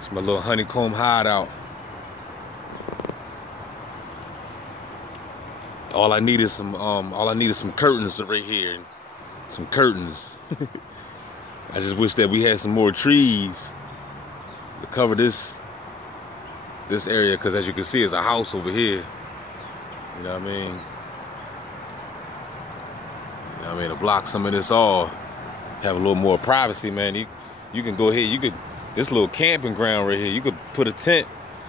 It's my little honeycomb hideout. All I need is some curtains right here. Some curtains. I just wish that we had some more trees to cover this area, because as you can see, it's a house over here. You know what I mean? You know what I mean? To block some of this off, have a little more privacy, man. You can go ahead. This little camping ground right here, you could put a tent.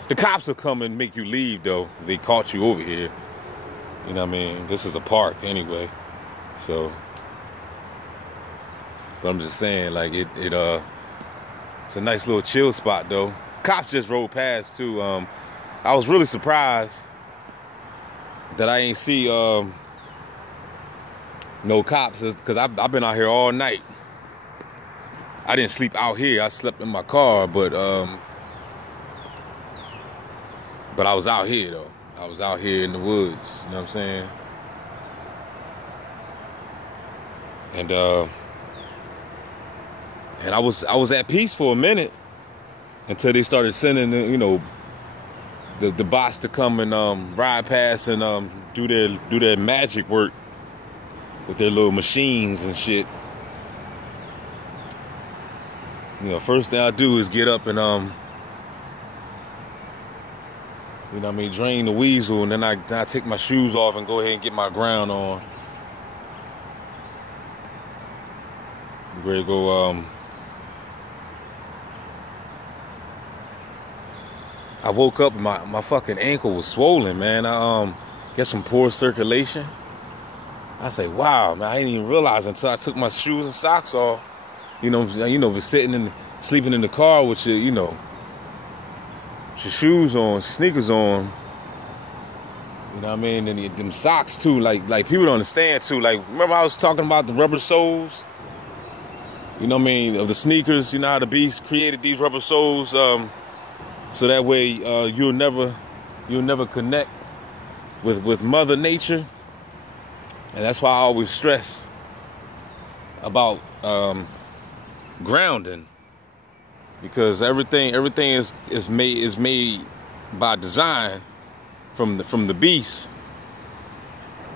The cops will come and make you leave, though, if they caught you over here. You know what I mean? This is a park anyway. So, but I'm just saying, like, it's a nice little chill spot, though. Cops just rode past, too. I was really surprised that I ain't see no cops, because I've been out here all night. I didn't sleep out here. I slept in my car, but I was out here, though. I was out here in the woods, you know what I'm saying? And I was at peace for a minute until they started sending the bots to come and ride past and do their magic work with their little machines and shit. You know, first thing I do is get up and you know what I mean, drain the weasel, and then I take my shoes off and go ahead and get my ground on. I'm ready to go. I woke up and my fucking ankle was swollen, man. I get some poor circulation. I say, wow, man, I didn't even realize until I took my shoes and socks off. Sleeping in the car with your shoes on, sneakers on. You know what I mean? And them socks too. Like people don't understand too. Like, remember I was talking about the rubber soles? You know what I mean? Of the sneakers. You know how the Beast created these rubber soles, so that way you'll never connect with Mother Nature. And that's why I always stress about grounding, because everything is made by design from the Beast.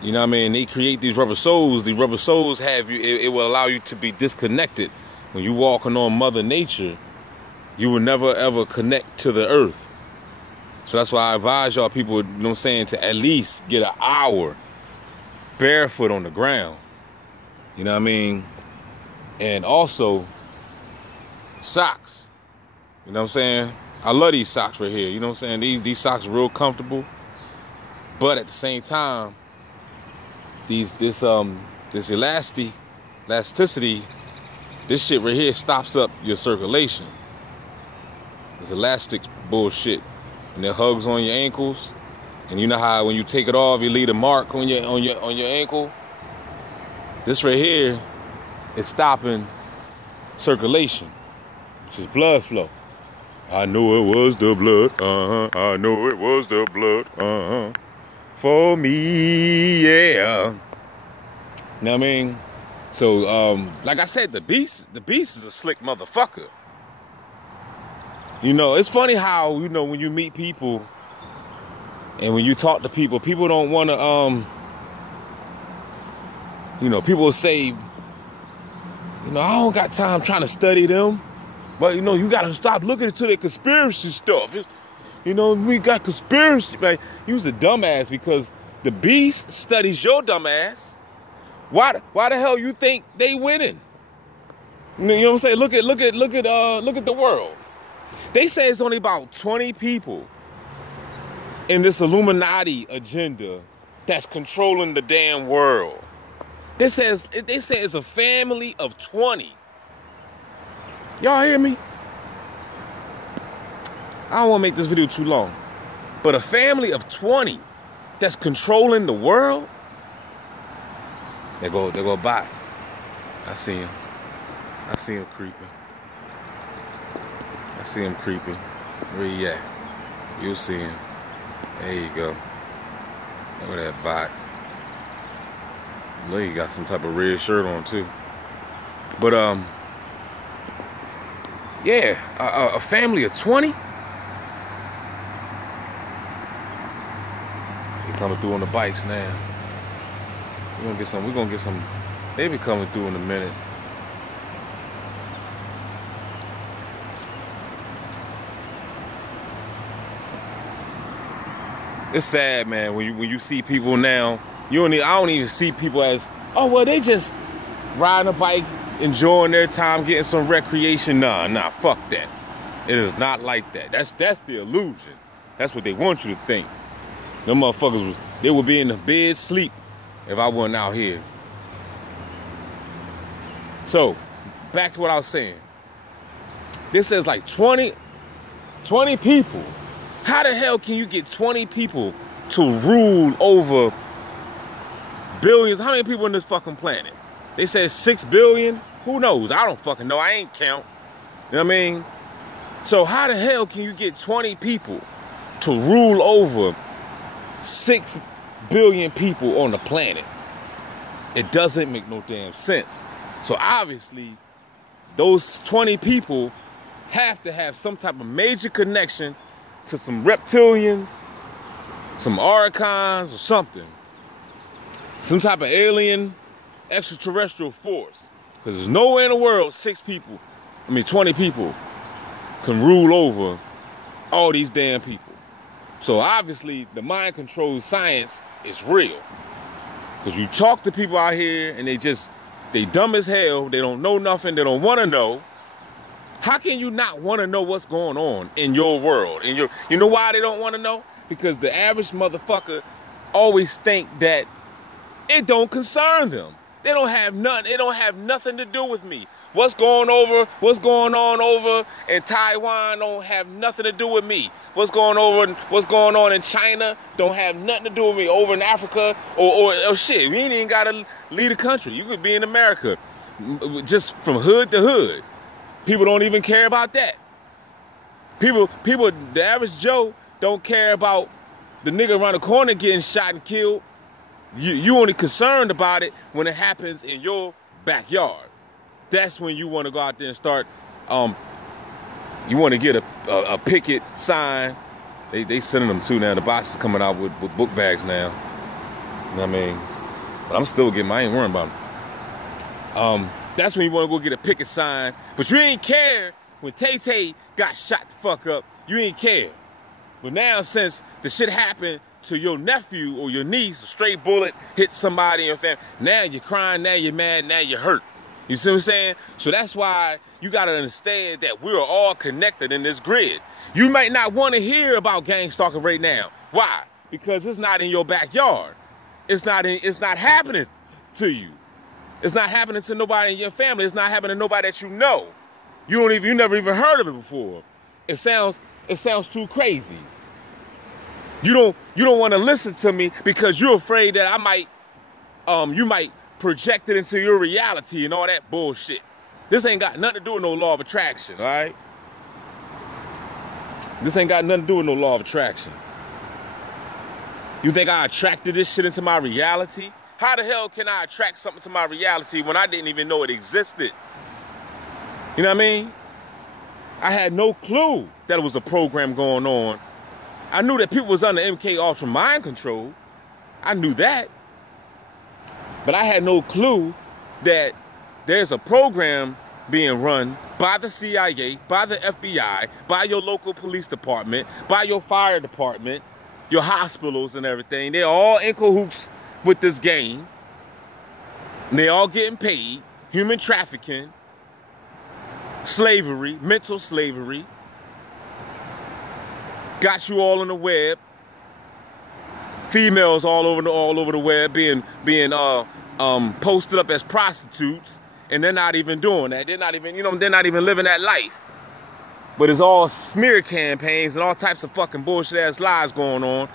You know what I mean? They create these rubber soles. These rubber soles have you. It will allow you to be disconnected. When you're walking on Mother Nature, you will never ever connect to the earth. So that's why I advise y'all people, you know what I'm saying, to at least get an hour barefoot on the ground. You know what I mean? And also socks. You know what I'm saying? I love these socks right here. You know what I'm saying? These socks are real comfortable. But at the same time, this elasticity, this shit right here stops up your circulation. This elastic bullshit. And it hugs on your ankles. And you know how when you take it off, you leave a mark on your ankle. This right here is stopping circulation, which is blood flow. I know it was the blood, I know it was the blood, for me, yeah. You know what I mean? So, like I said, the beast is a slick motherfucker. You know, it's funny how, you know, when you meet people and when you talk to people, people don't want to, you know, people will say, you know, I don't got time trying to study them. But, you know, you got to stop looking into the conspiracy stuff. You know, we got conspiracy. Like, you's a dumbass because the Beast studies your dumbass. Why the hell you think they winning? You know what I'm saying? Look at the world. They say it's only about 20 people in this Illuminati agenda that's controlling the damn world. They say it's a family of 20. Y'all hear me? I don't want to make this video too long. But a family of 20 that's controlling the world? They go by. I see him. I see him creeping. I see him creeping. Where he at? You'll see him. There you go. Look at that bot. Look, he got some type of red shirt on too. But Yeah, a family of 20. They coming through on the bikes now. We're gonna get some. They be coming through in a minute. It's sad, man, when you see people now. I don't even see people as, oh well, they just riding a bike, enjoying their time, getting some recreation. Nah, fuck that. It is not like that. That's the illusion. That's what they want you to think. Them motherfuckers, they would be in the bed sleep if I wasn't out here. So, back to what I was saying. This says like 20 people. How the hell can you get 20 people to rule over billions? How many people on this fucking planet? They said 6 billion? Who knows? I don't fucking know. I ain't count. You know what I mean? So how the hell can you get 20 people to rule over 6 billion people on the planet? It doesn't make no damn sense. So obviously, those 20 people have to have some type of major connection to some reptilians, some archons or something. Some type of alien extraterrestrial force. Because there's nowhere in the world 20 people can rule over all these damn people. So obviously the mind control science is real. Because you talk to people out here and they dumb as hell, they don't know nothing, they don't want to know. How can you not want to know what's going on in your world? You know why they don't want to know? Because the average motherfucker always think that it don't concern them. They don't have nothing. It don't have nothing to do with me. What's going on over in Taiwan don't have nothing to do with me. What's going on in China don't have nothing to do with me. Over in Africa or shit, we ain't even gotta leave the country. You could be in America, just from hood to hood. People don't even care about that. People, the average Joe don't care about the nigga around the corner getting shot and killed. You only concerned about it when it happens in your backyard. That's when you want to go out there and start. You want to get a picket sign. They sending them too now. The box is coming out with book bags now. You know what I mean? But I'm still getting. I ain't worrying about them. That's when you want to go get a picket sign. But you ain't care when Tay-Tay got shot the fuck up. You ain't care. But now since the shit happened to your nephew or your niece, a stray bullet hit somebody in your family, now you're crying, now you're mad, now you're hurt. You see what I'm saying? So that's why you got to understand that we're all connected in this grid. You might not want to hear about gang stalking right now. Why? Because it's not in your backyard. It's not happening to you. It's not happening to nobody in your family. It's not happening to nobody that you know. You never even heard of it before. It sounds too crazy. You don't want to listen to me because you're afraid that you might project it into your reality and all that bullshit. This ain't got nothing to do with no law of attraction, all right? This ain't got nothing to do with no law of attraction. You think I attracted this shit into my reality? How the hell can I attract something to my reality when I didn't even know it existed? You know what I mean? I had no clue that it was a program going on. I knew that people was under MK Ultra mind control. I knew that. But I had no clue that there's a program being run by the CIA, by the FBI, by your local police department, by your fire department, your hospitals and everything. They're all in cahoots with this game. And they all getting paid. Human trafficking, slavery, mental slavery. Got you all on the web. Females all over the web being posted up as prostitutes, and they're not even doing that. They're not even living that life. But it's all smear campaigns and all types of fucking bullshit ass lies going on,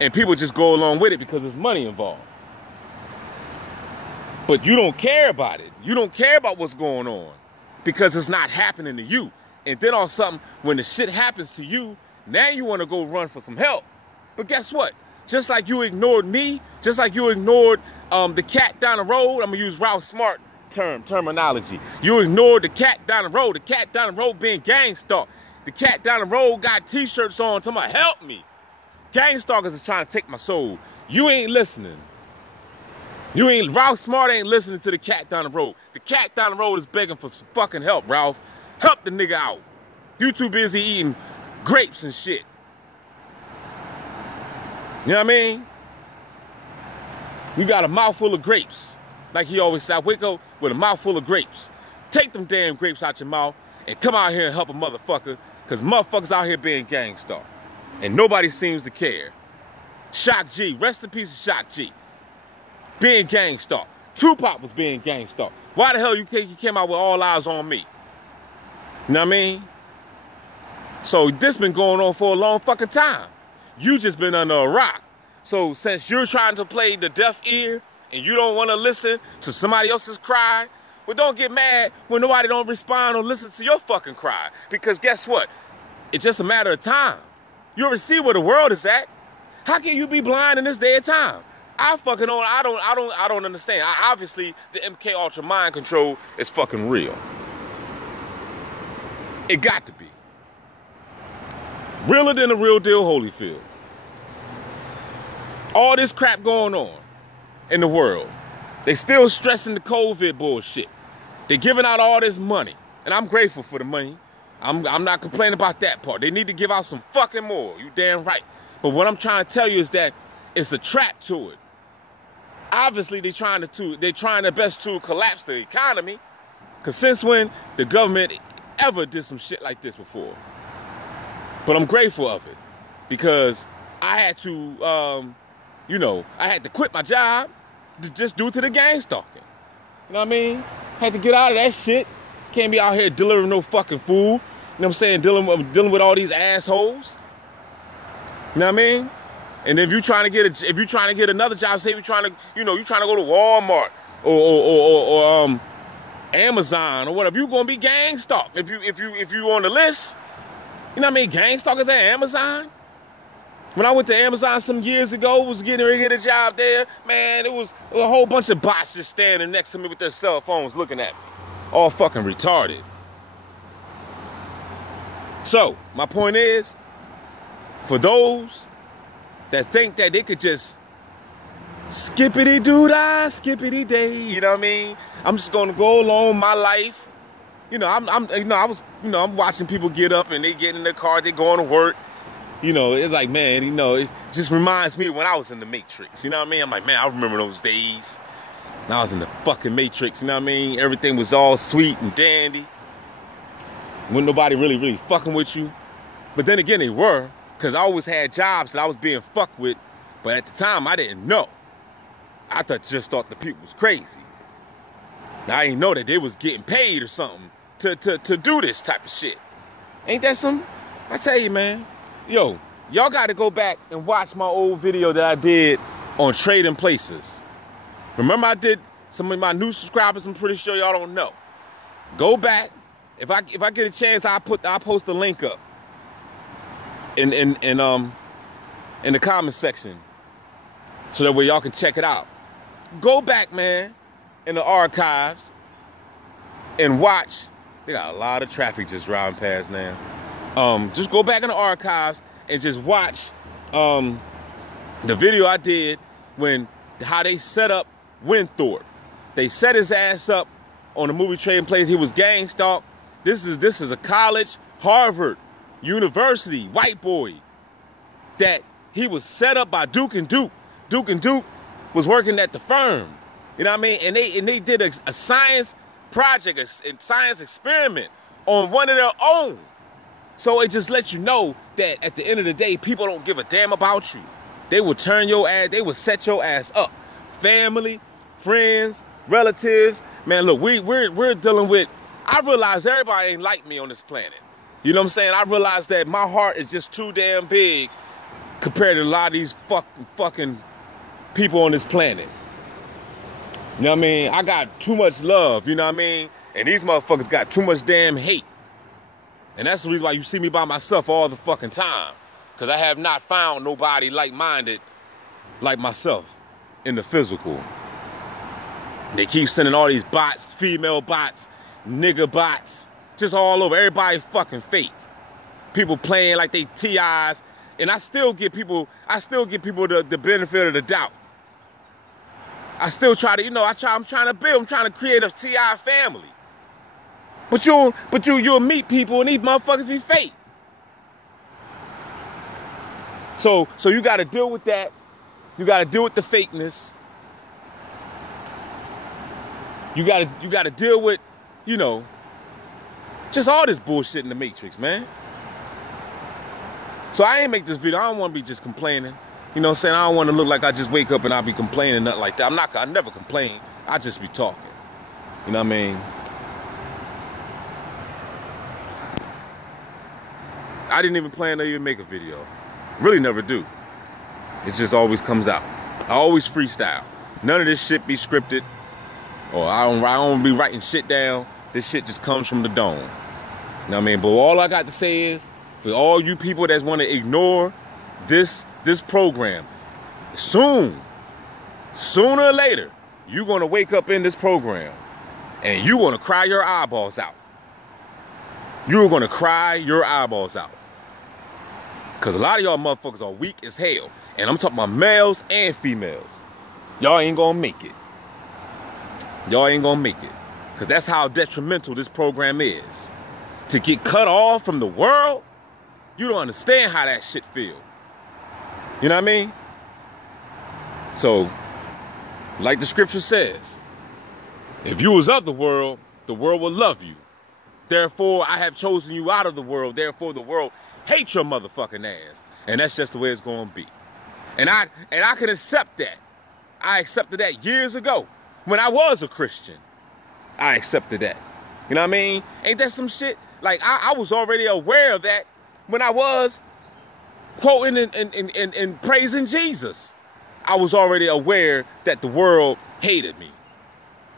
and people just go along with it because there's money involved. But you don't care about it. You don't care about what's going on because it's not happening to you. And then on something, when the shit happens to you, now you want to go run for some help. But guess what? Just like you ignored me, just like you ignored the cat down the road, I'm going to use Ralph Smart terminology. You ignored the cat down the road. The cat down the road being Gang Stalk. The cat down the road got t-shirts on talking about help me. Gang Stalkers is trying to take my soul. You ain't listening. Ralph Smart ain't listening to the cat down the road. The cat down the road is begging for some fucking help, Ralph. Help the nigga out. You too busy eating grapes and shit. You know what I mean? You got a mouthful of grapes. Like he always said, I wake up with a mouthful of grapes. Take them damn grapes out your mouth and come out here and help a motherfucker, because motherfuckers out here being Gang Stalk. And nobody seems to care. Shock G, rest in peace of Shock G. Being Gang Stalk. Tupac was being Gang Stalk. Why the hell you came out with All Eyes on Me? You know what I mean? So this been going on for a long fucking time. You just been under a rock. So since you're trying to play the deaf ear and you don't want to listen to somebody else's cry, well, don't get mad when nobody don't respond or listen to your fucking cry. Because guess what? It's just a matter of time. You ever see where the world is at? How can you be blind in this day of time? I don't understand. Obviously, the MK Ultra mind control is fucking real. It got to be. Realer than the real deal Holyfield. All this crap going on in the world. They still stressing the COVID bullshit. They giving out all this money. And I'm grateful for the money. I'm not complaining about that part. They need to give out some fucking more. You damn right. But what I'm trying to tell you is that it's a trap to it. Obviously, they're trying their best to collapse the economy. Because since when the government ever did some shit like this before? But I'm grateful of it. Because I had to, I had to quit my job just due to the gang stalking. You know what I mean? Had to get out of that shit. Can't be out here delivering no fucking food. You know what I'm saying? Dealing with all these assholes. You know what I mean? And if you're trying to get another job, say you're trying to go to Walmart or Amazon or whatever, you're gonna be gang stalked. If you on the list, you know what I mean? Gang stalkers at Amazon. When I went to Amazon some years ago, was getting ready to get a job there, man, it was a whole bunch of bots just standing next to me with their cell phones looking at me. All fucking retarded. So, my point is, for those that think that they could just skippity-doo-dah, skippity-day, you know what I mean? I'm just gonna go along my life. I'm watching people get up and they get in their car, they going to work. It's like, man, it just reminds me of when I was in the Matrix, you know what I mean? I'm like, man, I remember those days. When I was in the fucking Matrix, you know what I mean? Everything was all sweet and dandy. Wasn't nobody really fucking with you. But then again, they were, because I always had jobs that I was being fucked with, but at the time, I didn't know. I just thought the people was crazy. I didn't know that they was getting paid or something to do this type of shit. Ain't that something? I tell you, man. Yo, y'all got to go back and watch my old video that I did on Trading Places. Remember I did some of my new subscribers, I'm pretty sure y'all don't know. Go back. If I get a chance, I'll post a link up in the comment section so that way y'all can check it out. Go back, man, in the archives and watch. They got a lot of traffic just driving past now. Just go back in the archives and just watch the video I did how they set up Winthorpe. They set his ass up on the movie Trading Places. He was gang stalked. This is a college, Harvard University, white boy, that he was set up by Duke and Duke. Duke and Duke was working at the firm. You know what I mean? And they did a science project, a science experiment on one of their own. So it just lets you know that at the end of the day, people don't give a damn about you. They will turn your ass, they will set your ass up. Family, friends, relatives. Man, look, we're dealing with, I realize everybody ain't like me on this planet. You know what I'm saying? I realize that my heart is just too damn big compared to a lot of these fucking people on this planet. You know what I mean? I got too much love, you know what I mean? And these motherfuckers got too much damn hate. And that's the reason why you see me by myself all the fucking time. Because I have not found nobody like-minded like myself in the physical. They keep sending all these bots, female bots, nigga bots, just all over. Everybody fucking fake. People playing like they TIs, and I still give people the benefit of the doubt. I still try to, I'm trying to create a TI family. But you'll meet people and these motherfuckers be fake. So you gotta deal with that. You gotta deal with the fakeness. You gotta deal with, just all this bullshit in the Matrix, man. So I ain't make this video. I don't want to be just complaining. You know what I'm saying? I don't want to look like I just wake up and I'll be complaining, nothing like that. I never complain. I just be talking. You know what I mean? I didn't even plan to even make a video. Really never do. It just always comes out. I always freestyle. None of this shit be scripted. Or I don't be writing shit down. This shit just comes from the dome. You know what I mean? But all I got to say is, for all you people that want to ignore this program, sooner or later, you're going to wake up in this program and you're going to cry your eyeballs out. You're going to cry your eyeballs out. Because a lot of y'all motherfuckers are weak as hell. And I'm talking about males and females. Y'all ain't going to make it. Y'all ain't going to make it. Because that's how detrimental this program is. To get cut off from the world, you don't understand how that shit feel. You know what I mean? So, like the scripture says, if you was of the world will love you. Therefore, I have chosen you out of the world. Therefore, the world hates your motherfucking ass. And that's just the way it's going to be. And I can accept that. I accepted that years ago. When I was a Christian, I accepted that. You know what I mean? Ain't that some shit? Like, I was already aware of that when I was quoting and praising Jesus. I was already aware that the world hated me.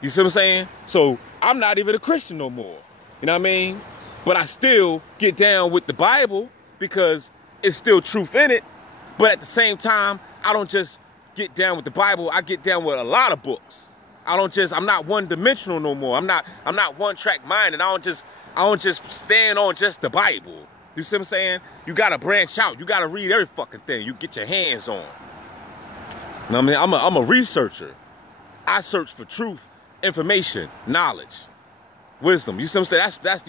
You see what I'm saying? So, I'm not even a Christian no more. You know what I mean? But I still get down with the Bible because it's still truth in it. But at the same time, I don't just get down with the Bible. I get down with a lot of books. I'm not one-dimensional no more. I'm not one-track minded. I don't just stand on just the Bible. You see what I'm saying? You gotta branch out. You gotta read every fucking thing you get your hands on. You know what I mean? I'm a researcher. I search for truth, information, knowledge, wisdom. You see what I'm saying? That's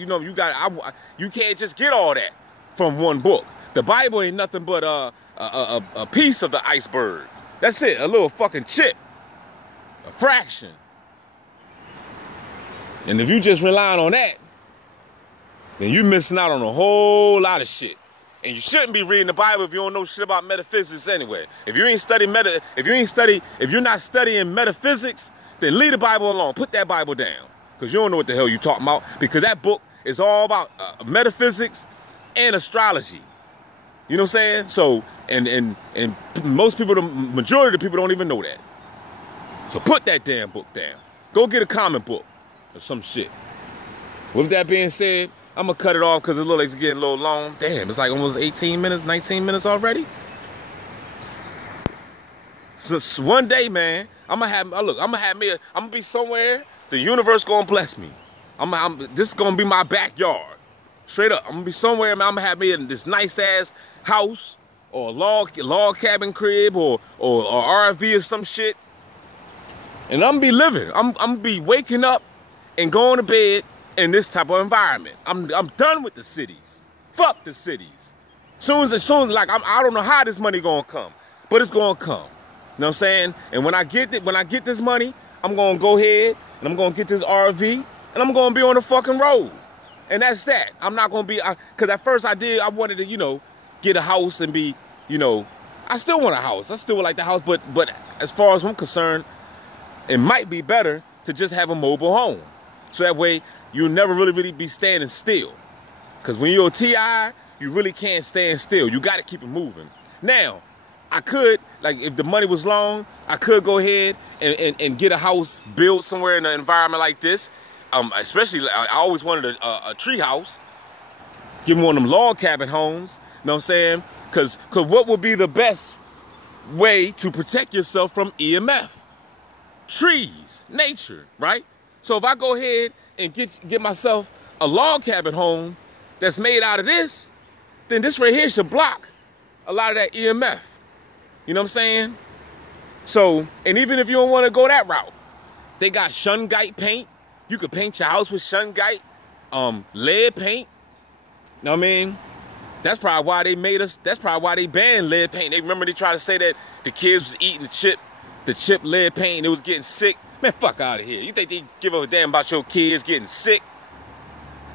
you can't just get all that from one book. The Bible ain't nothing but a piece of the iceberg. That's it. A little fucking chip. A fraction. And if you just relying on that, then you missing out on a whole lot of shit. And you shouldn't be reading the Bible if you don't know shit about metaphysics anyway. If you're not studying metaphysics, then leave the Bible alone. Put that Bible down. Because you don't know what the hell you're talking about. Because that book is all about metaphysics and astrology. You know what I'm saying? So, and most people, the majority of the people don't even know that. So put that damn book down. Go get a comic book or some shit. With that being said, I'm going to cut it off because it looks like it's getting a little long. Damn, it's like almost 18 minutes, 19 minutes already. So one day, man, I'm going to be somewhere. The universe going to bless me. This is going to be my backyard. Straight up. I'm going to be somewhere, man. I'm going to have me in this nice ass house or log cabin crib or RV or some shit. And I'm gonna be living. I'm gonna be waking up and going to bed in this type of environment. I'm done with the cities. Fuck the cities. Soon as like I don't know how this money gonna come, but it's gonna come. You know what I'm saying? And when I get this money, I'm gonna go ahead and I'm gonna get this RV and I'm gonna be on the fucking road. And that's that. I'm not gonna be because at first I wanted to get a house and be I still want a house. I still would like the house, but as far as I'm concerned, it might be better to just have a mobile home. So that way, you'll never really be standing still. Because when you're a TI, you really can't stand still. You got to keep it moving. Now, I could, like, if the money was long, I could go ahead and get a house built somewhere in an environment like this. Especially, I always wanted a tree house. Give me one of them log cabin homes. You know what I'm saying? Because what would be the best way to protect yourself from EMF? trees, nature, right? So if I go ahead and get myself a log cabin home that's made out of this, then this right here should block a lot of that EMF. You know what I'm saying? So, and even if you don't want to go that route, they got shungite paint. You could paint your house with shungite, lead paint. You know what I mean? That's probably why they that's probably why they banned lead paint. They remember they tried to say that the kids was eating the chip lead paint and it was getting sick. Man, fuck out of here. You think they give a damn about your kids getting sick?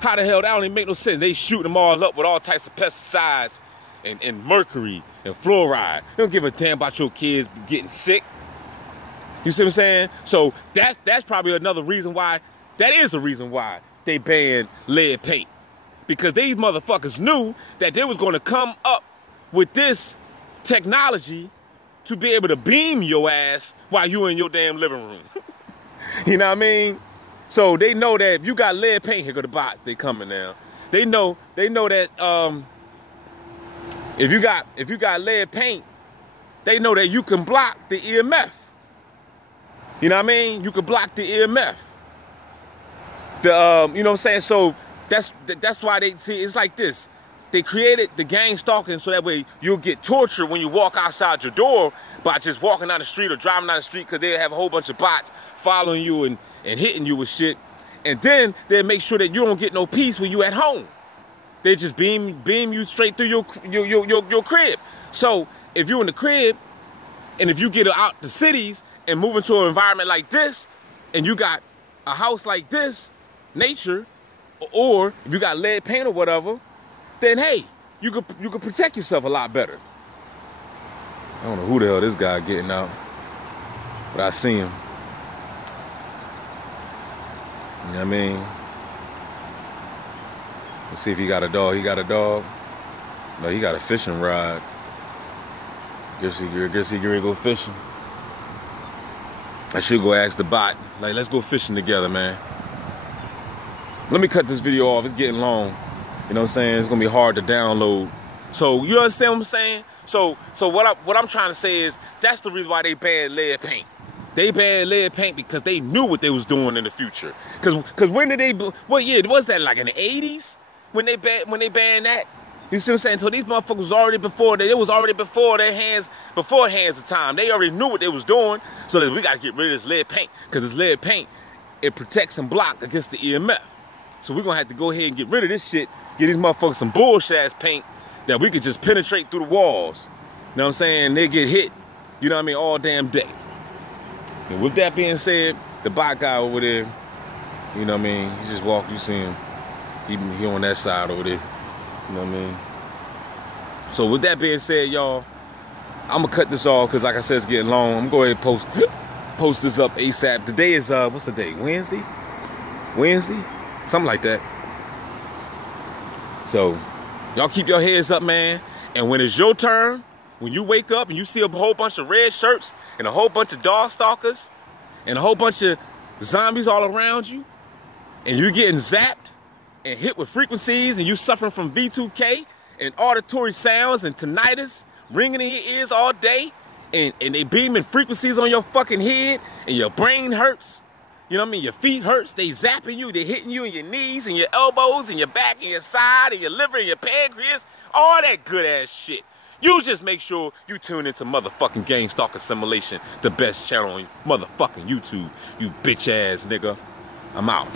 How the hell, that don't even make no sense. They shoot them all up with all types of pesticides and mercury and fluoride. They don't give a damn about your kids getting sick. You see what I'm saying? So that's probably another reason why, that is a reason why they banned lead paint. Because these motherfuckers knew that they was gonna come up with this technology to be able to beam your ass while you in your damn living room. You know what I mean? So they know that if you got lead paint, here go the bots, they coming now. They know that if you got lead paint, they know that you can block the EMF. You know what I mean? You can block the EMF. You know what I'm saying? So that's why they see it's like this. They created the gang stalking so that way you'll get tortured when you walk outside your door by just walking down the street or driving down the street, because they have a whole bunch of bots following you and hitting you with shit. And then they'll make sure that you don't get no peace when you at home. They just beam you straight through your crib. So if you're in the crib and if you get out the cities and move into an environment like this, and you got a house like this, nature, or if you got lead paint or whatever, then hey, you could protect yourself a lot better. I don't know who the hell this guy getting out, but I see him. You know what I mean? Let's see if he got a dog. He got a dog. No, he got a fishing rod. Guess he gonna go fishing. I should go ask the bot, like, let's go fishing together, man. Let me cut this video off. It's getting long. You know what I'm saying? It's gonna be hard to download. So you understand what I'm saying? So what I'm trying to say is that's the reason why they banned lead paint. They banned lead paint because they knew what they was doing in the future. Cause when did they? What year was that? Like in the 80s when they banned that? You see what I'm saying? So these motherfuckers was already before that. It was already before their hands, before hands of time. They already knew what they was doing. So that we gotta get rid of this lead paint, because this lead paint, it protects and blocks against the EMF. So we're gonna have to go ahead and get rid of this shit. Get these motherfuckers some bullshit ass paint that we could just penetrate through the walls. You know what I'm saying? They get hit, you know what I mean, all damn day. And with that being said, the bot guy over there, you know what I mean, he just walked, you see him. He on that side over there. You know what I mean? So with that being said, y'all, I'm gonna cut this off because like I said, it's getting long. I'm gonna go ahead and post this up ASAP. Today is what's the day? Wednesday? Something like that. So y'all keep your heads up, man. And when it's your turn, when you wake up and you see a whole bunch of red shirts and a whole bunch of dog stalkers and a whole bunch of zombies all around you, and you're getting zapped and hit with frequencies, and you suffering from V2K and auditory sounds and tinnitus ringing in your ears all day, and they beaming frequencies on your fucking head, and your brain hurts, you know what I mean, your feet hurts, they zapping you, they hitting you in your knees and your elbows and your back and your side and your liver and your pancreas, all that good ass shit. You just make sure you tune into motherfucking Gang Stalker Simulation, the best channel on motherfucking YouTube, you bitch ass nigga. I'm out.